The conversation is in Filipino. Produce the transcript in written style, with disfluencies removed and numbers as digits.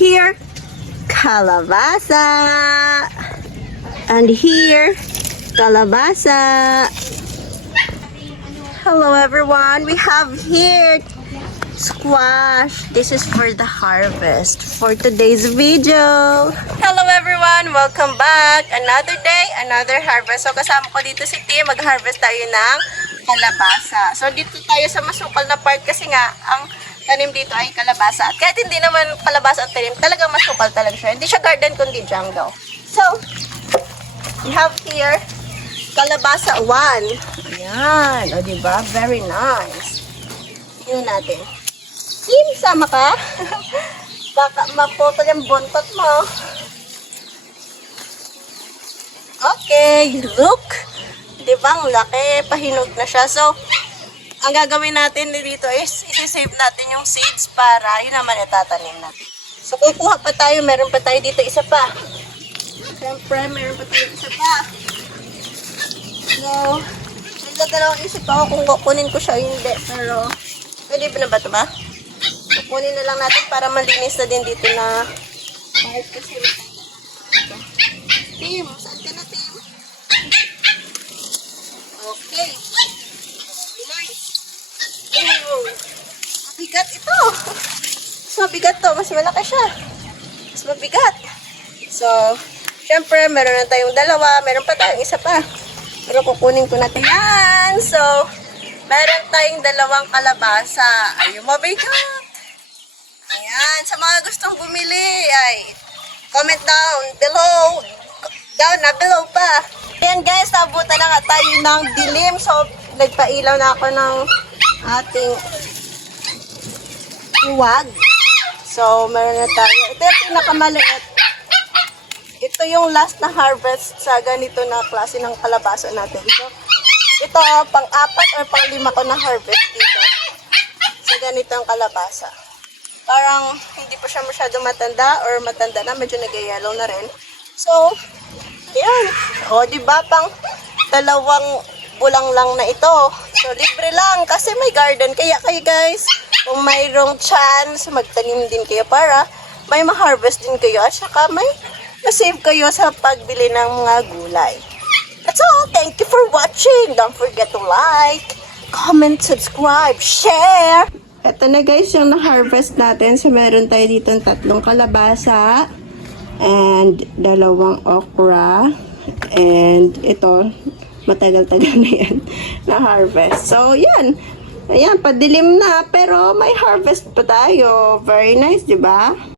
here, kalabasa. And here, kalabasa. Hello everyone, we have here squash. This is for the harvest for today's video. Hello everyone, welcome back. Another day, another harvest. So kasama ko dito si Tim, mag-harvest tayo ng kalabasa. So dito tayo sa masukal na part kasi nga ang tanim dito ay kalabasa. At kahit hindi naman kalabasa at tanim, talagang masukal talaga siya. Hindi siya garden kundi jungle. So, we have here kalabasa 1. Ayan, o diba? Very nice. Tingnan natin. Tim, sama ka? Baka maputol yung buntot mo. Okay, look. Diba, ang laki. Pahinog na siya. So, ang gagawin natin dito is isi-save natin yung seeds para yun naman itatanim natin. So, kukuha pa tayo. Meron pa tayo dito isa pa. Siyempre, meron pa tayo isa pa. So, nagdadalawang isip ako kung kukunin ko siya o hindi. Pero, pwede ba na ba ito ba? Kukunin na lang natin para malinis na din dito na part kasi. Tim, saan ka na, Tim? Okay. Nice. Oh, mabigat ito. Mas mabigat to. Mas malaki siya. Mas mabigat. So, syempre, meron na tayong dalawa. Meron pa tayong isa pa. Pero kukunin ko natin yan. So, meron tayong dalawang kalabasa. Ayun, mabigat. Ayan. Sa mga gustong bumili, ay comment down below. Down na below pa. Ayan guys, nabutan na nga tayo ng dilim. So, nagpailaw na ako ng ating iwag. So, meron na tayo. Ito yung pinakamaliit. Ito yung last na harvest sa ganito na klase ng kalabasa natin. So, ito pang-4 or pang-5 ko na harvest dito. Sa ganitong kalabasa. Parang hindi pa siya masyado matanda or matanda na. Medyo nag-yellow na rin. So, ayan. O, diba? Pang 2 bulang lang na ito. So, libre lang kasi may garden. Kaya kayo guys, kung mayroong chance, magtanim din kayo para may ma-harvest din kayo. At saka may ma-save kayo sa pagbili ng mga gulay. That's all. Thank you for watching. Don't forget to like, comment, subscribe, share. Ito na guys yung na-harvest natin. So, meron tayo dito 3 kalabasa and 2 okra. And ito, matagal-tagal na yan na-harvest. So, yan. Ayan, padilim na. Pero may harvest pa tayo. Very nice, di ba?